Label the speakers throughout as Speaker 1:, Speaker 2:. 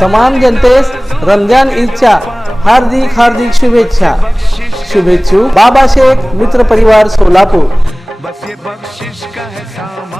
Speaker 1: तमाम जनतेस रमजान ईदच्या हार्दिक हार्दिक शुभेच्छा. शुभेच्छू. बाबा शेख मित्र परिवार सोलापूर.
Speaker 2: बस ये बख्शिश का है सामान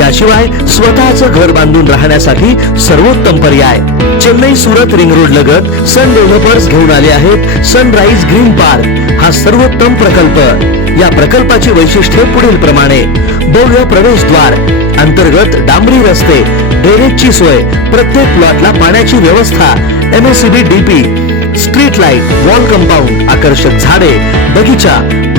Speaker 3: याशिवाय स्वतःच घर बांधून राहण्यासाठी सर्वोत्तम पर्याय. चेन्नई सुरत रिंग रोड लगत सन डेव्हलपर्स घेऊन आले आहेत सनराईज ग्रीन पार्क. हा सर्वोत्तम प्रकल्प. या प्रकल्पाची वैशिष्ट्ये पुढील प्रमाणे. भव्य प्रवेशद्वार अंतर्गत डांबरी रस्ते ड्रेनेजची सोय प्रत्येक प्लॉटला पाण्याची व्यवस्था MSCB DP street light wall compound आकर्षक झाडे बगीचा